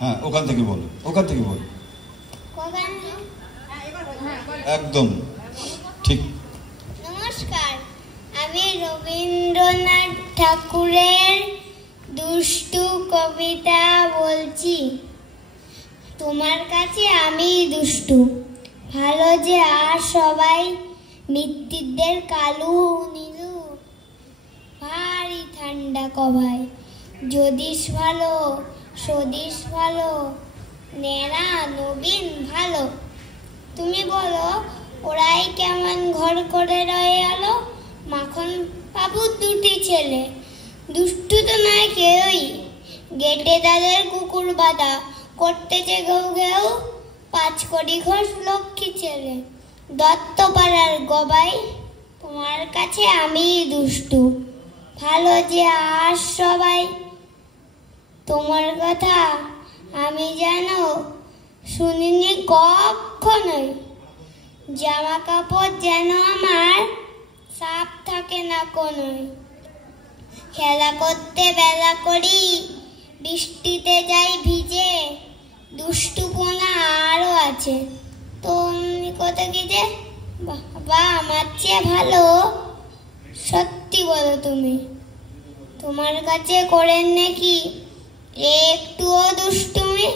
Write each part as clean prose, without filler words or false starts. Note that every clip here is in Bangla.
হ্যাঁ, ওখান থেকে বলো, ওখান থেকে বলো, একদম ঠিক। নমস্কার, আমি রবীন্দ্রনাথ ঠাকুরের দুষ্টু কবিতা বলছি। তোমার কাছে আমি দুষ্টু, ভালো যে আর সবাই মৃত্যুদের কালু নীলু ভারী ঠান্ডা কবাই। যদিস ভালো সদিস ভালো, নেড়া নবীন ভালো। তুমি বলো ওরাই কেমন ঘর করে রয়ে গেল? মাখন বাবুর দুটি ছেলে, দুষ্টু তো নয় কেউই। গেটে তাদের কুকুর বাঁধা, করতেছে ঘেউ ঘেউ। 5 কোটি ঘোষ লক্ষ্মী ছেলে, দত্তপাড়ার গবাই। তোমার কাছে আমি দুষ্টু, ভালো যে আর সবাই। তোমার কথা আমি জানো শুনিনি কখনোই। জামা কাপড় যেন আমার সাফ থাকে না কোনোই। খেলা করতে বেলা করি, বৃষ্টিতে যাই ভিজে। দুষ্টুপনা আরো আছে, তুমি কত কি যে বাবা আমার চেয়ে ভালো। সত্যি বলো তুমি, তোমার কাছে করেন নাকি একটুও দুষ্টুমি?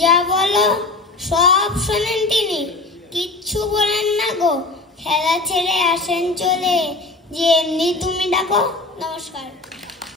যা বলো সব শোনেন তিনি, কিচ্ছু বলেন না গো। খেলা ছেড়ে আসেন চলে, যে এমনি তুমি ডাকো। নমস্কার।